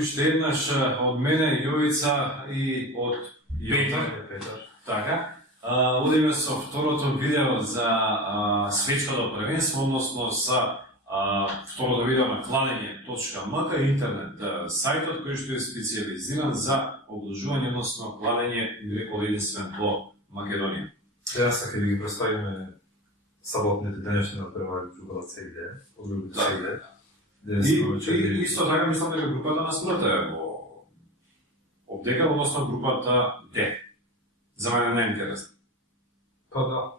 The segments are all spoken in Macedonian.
уште еднаш од мене, Јовица и од Петар. Така. Одиме со второто видео за светското првенство, односно за второто видео на кладење.мк, интернет сајтот кој што е специализиран за обложување, односно кладење грекол единствен во Македонија. Сега ќе ви ги представиме саботните денешни надпревари џубала ЦГД, од другите ЦГД. И исто така мислам дека групата на спорта е во обдека, односно групата Д. За мене најинтересна. Па да.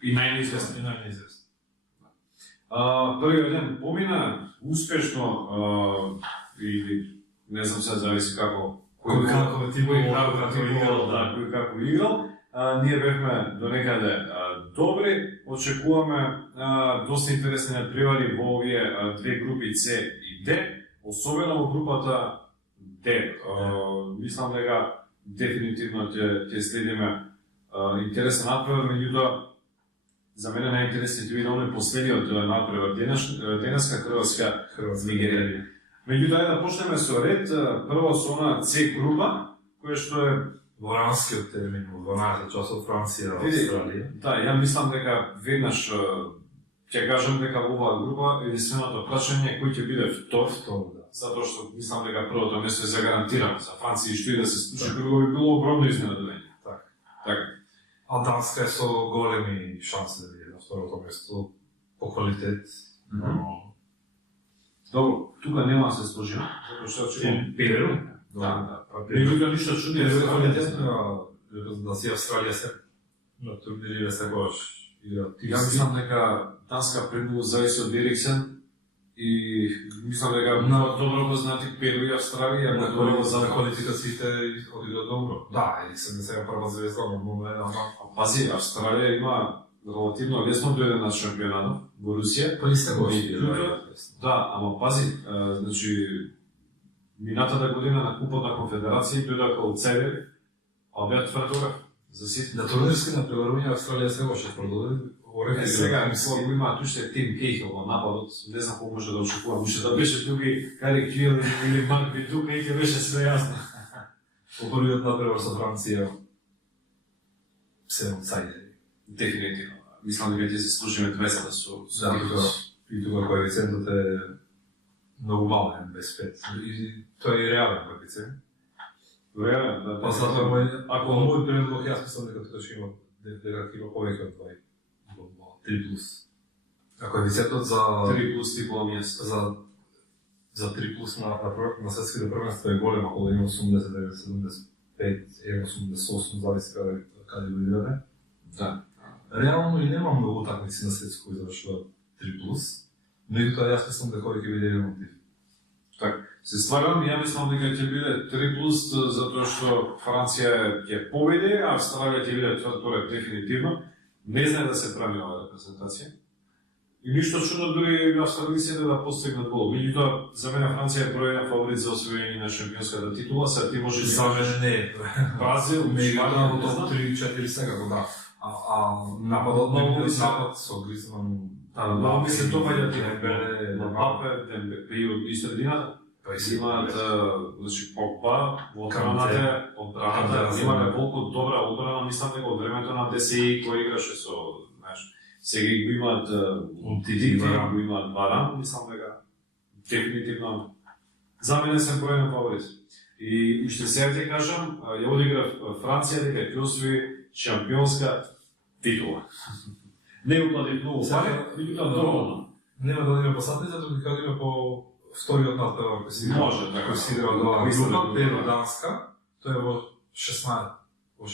И најинтересна. И најинтересна. Првиот ден помина успешно или не знам се зависи како кој како играл. Ние бевме до некаде добри, очекуваме доста интересни надпревари во овие две групи С и Д, особено во групата Д. Мислам дека дефинитивно ќе следиме интересен надпревар, меѓутоа за мене најинтересните видео е последниот надпревар денеска Хрватска-Нигерија. Меѓутоа да почнеме со ред, прво со она С група, која што е во ранскиот термин, во 12 часот Франција, Австралија. Да, ја мислам дека веднаш ќе кажам дека во оваа група единственото прашање кој ќе биде втор, да. Затоа што мислам дека првото место е загарантирано за Франција и што и да се случи, друго би било огромно изненадување. Така. А Данска е со големи шанси да биде на второто место по квалитет. Добро, тука нема да се сложим, затоа што очекувам Перу. Да. Меѓутоа ништо чуди, е да си Австралија се на турнири секогаш играат. Ја мислам дека Данска премногу зависи од Ериксен и мислам дека много добро познати Перу и Австралија, ако говориме за квалификациите одиде добро. Да, Ериксен е сега прва звезда, но пази, Австралија има релативно лесно дојде на шампионатот во Русија. Па и секогаш. Да, ама пази, значи минатата година на Купот на Конфедерација дојдоа од Север, а беа тврдогав за сите. На турнирски надпреварувања Австралија секогаш е продоле. Сега го имаат уште Тим Кейхил во нападот, не знам колку може да очекувам, уште да беше туки Кари Кюел или Марк тука и ќе беше све јасно. По првиот надпревар со Франција се аутсайдери. Дефинитивно. Мислам дека ќе се служиме 200 со и тука коефициентот е многу мален, без 5. И тоа е и реален коефициент. Реален, да. Па затоа ако мој предлог, јас мислам дека тука ќе има повеќе од 3+. А коефициентот за 3+ типова место. За 3+ на светските првенства е голем, ако да има 89, 75, 88, зависи каде го играте. Да. Реално и нема многу такмици на светско кои завршуваат 3+, меѓутоа јас мислам дека овој ќе биде еден мотив. Така, се слагам, ја мислам дека ќе биде 3+, затоа што Франција ќе победи, а Австралија ќе биде втора дефинитивно. Не знае да се прави оваа репрезентација. И ништо чудно дури австралиците да постигнат гол. Меѓутоа, за мене Франција е бројен фаворит за освојување на шампионската титула, сега ти може за мене не е. Бразил, Шпанија во топ 3-4 секако, да. А нападот напад со Гризман. Да, мислам тоа ја ти Мбапе, Дембеле и средината. Имаат, значи, Погба, во одбраната, имаме волку добра одбрана, мислам дека од времето на ДСИ кој играше со, знаеш, сега го имаат Умтити, го имаат Варан, мислам дека дефинитивно за мене се бројен фаворит. И уште сега ќе кажам, ја одигра Франција дека ќе освои шампионска титула. Не уплади многу пари, меѓутоа доволно. Нема да одиме по сатни, затоа ќе одиме по вториот надпревар кој си може така. Кој си игра од оваа група, Перу Данска, тоа е во 16, во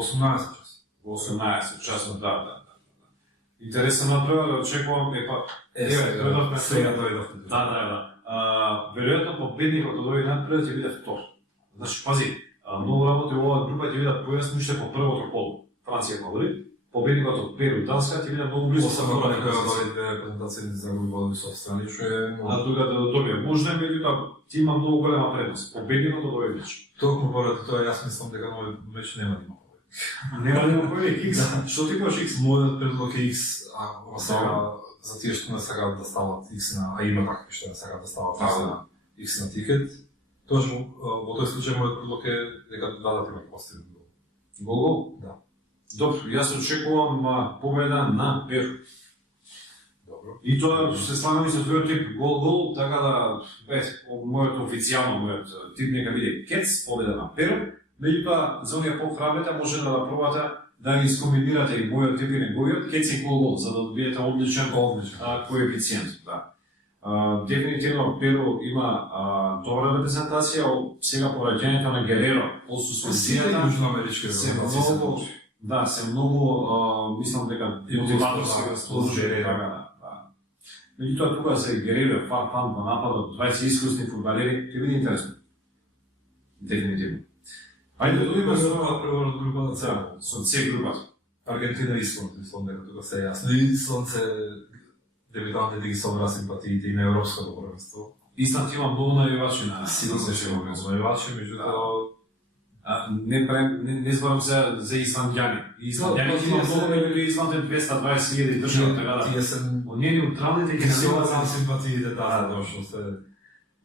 18 часот. Во 18 часот, да. Интересен надпревар, очекувам сега дојдовме. Да. Веројатно победникот од овој надпревар ќе биде втор. Значи, пази, многу работи во оваа група ќе бидат појасни уште по првото коло. Франција фаворит, победникот од Перу Данска ќе биде многу близко со група некоја од овие две репрезентации за води со Австралија, што е тука да добие. Може меѓутоа ти има многу голема предност. Победникот од овој меч. Токму поради тоа јас мислам дека овој меч нема да има победник. Нема да има победник Икс. Што ти кажеш Икс? Мојот предлог е Икс, а сега за тие што не сакаат да стават Икс на, а има такви што не сакаат да стават Икс на X на тикет, тоа во тој случај мојот предлог е дека дадативно ќе постигне гол. Гол? Да. Добро, јас очекувам победа на Перу. Добро. И тоа се слагам и со твојот тип гол, така да мојот официјално тип нека биде Кец, победа на Перу. Меѓутоа, за оние похрабрите може да пробате да ги скомбинирате и мојот тип и неговиот Кец и гол, за да добиете одличен коефициент. Да. Дефинитивно Перу има добра репрезентација, сега пораѓањето на Гереро, од суспензијата, јужноамерички се многу, мислам дека мотиватор се служи така. Меѓутоа тука се Гереро, фан во нападот, 20 искусни фудбалери, ќе биде интересно. Дефинитивно. Ајде да видиме со превод група со С групата. Аргентина и Исланд, дека тука се јасно. И Исланд се дебютантите ги собра симпатиите и на европското првенство. Исланд има многу навивачи на Сигурно се навивачи, меѓутоа не зборам се за исландјани. Исландјани има многу, меѓутоа Исланд е 220.000 држава, така да. Тие се оние неутралните ги навиваат за симпатиите, точно се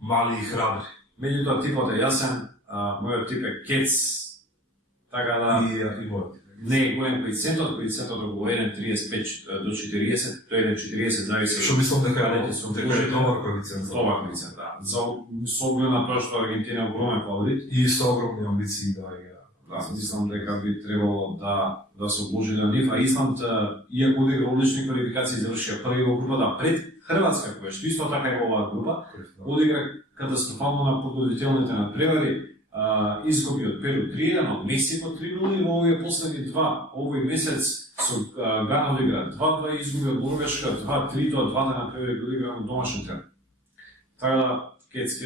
мали и храбри. Меѓутоа типот е јасен, мојот тип е Кец, така да и мојот. Не е голем коефициентот е околу 1,35 до 40, тој е 40 зависи. Што мислам дека е добар коефициент. Добар коефициент, да. Со оглед на тоа што Аргентина е огромен фаворит и со огромни амбиции да ја. Да, мислам дека би требало да се обложи на нив, а Исланд, иако одигра одлични квалификации, завршија први во групата пред Хрватска, која што исто така е во оваа група, одигра катастрофално на подготвителните надпревари, изгуби од Перу 3-1, од Мексико 3-0 и во овие последни два овој месец со Гана одигра 2-2, изгуби од Норвешка 2-3, тоа двата надпревари ги одигра на домашен терен. Така да, Кец,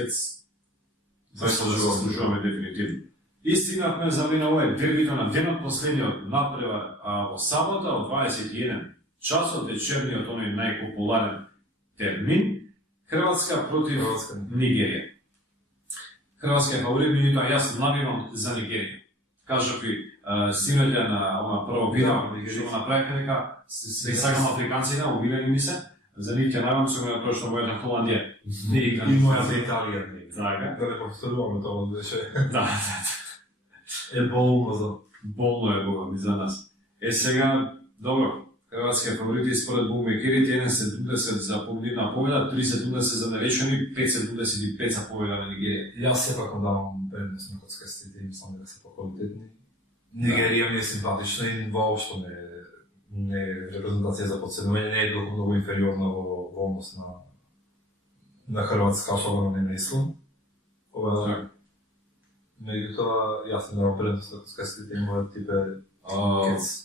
заслужуваме дефинитивно. И стигнавме за мен ова е дербито на денот, последниот надпревар во сабота од 21 часот, вечерниот оној најпопуларен термин, Хрватска против Нигерија. Хрватска е фаворит, меѓутоа јас навивам за Нигерија. Кажав и синоќа на она прво видео што го направивме дека се сакам африканците, обидени ми се, за нив ќе навивам со тоа што мојата Холандија не игра. И мојата Италија не игра. Така. Да не повторуваме тоа беше. Да. Е болно за нас. Сега, добро, Хрватска е фаворит и според букмекерите 1,70 за победна победа, 3,70 за нерешени, 5,75 за победа на Нигерија. Јас сепак давам предност на коцкастите и мислам дека се поквалитетни. Нигерија ми е симпатична и воопшто не е репрезентација за подседнување, не е толку многу инфериорна во однос на Хрватска, особено не на Исланд. Меѓутоа, јас не давам предност на коцкастите и мојот тип е Кец.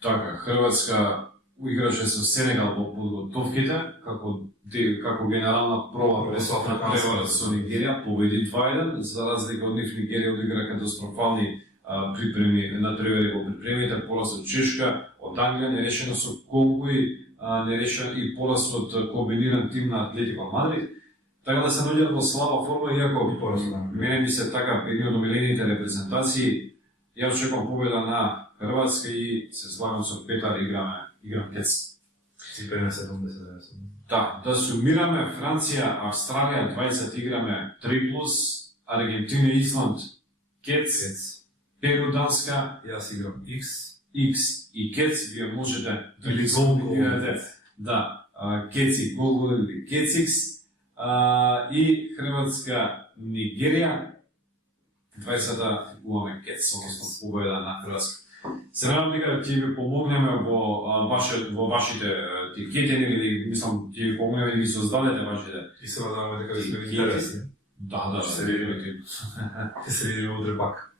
Така, Хрватска играше со Сенегал во подготовките, како генерална проба превара со Нигерија, победи 2-1, за разлика од нив Нигерија одигра катастрофални припреми на тревери во припремите, пораз од Чешка, од Англија, нерешено со Конго и нерешен и пораз од комбиниран тим на Атлетико Мадрид. Така да се наоѓаат во слаба форма, иако мене ми се така едни од омилените репрезентации, ја очекувам победа на Хрватска и се слагам со Петар, играм Кец. Типе на 70. Да сумираме Франција, Австралија, 20 играме 3+, Аргентина, Исланд, Кец, Перу, Данска, јас играм X и Кец, вие можете или гол играте. Да, Кец и гол или Кец X, и Хрватска, Нигерија, 20-та имаме Кец, односно победа на Хрватска. Се надам дека ќе ви помогнеме во вашите тикетени или мислам ќе ви помогнеме да ги создадете вашите. И се надеваме дека ви сме интересни. Да, се видиме. Ќе се видиме утре пак.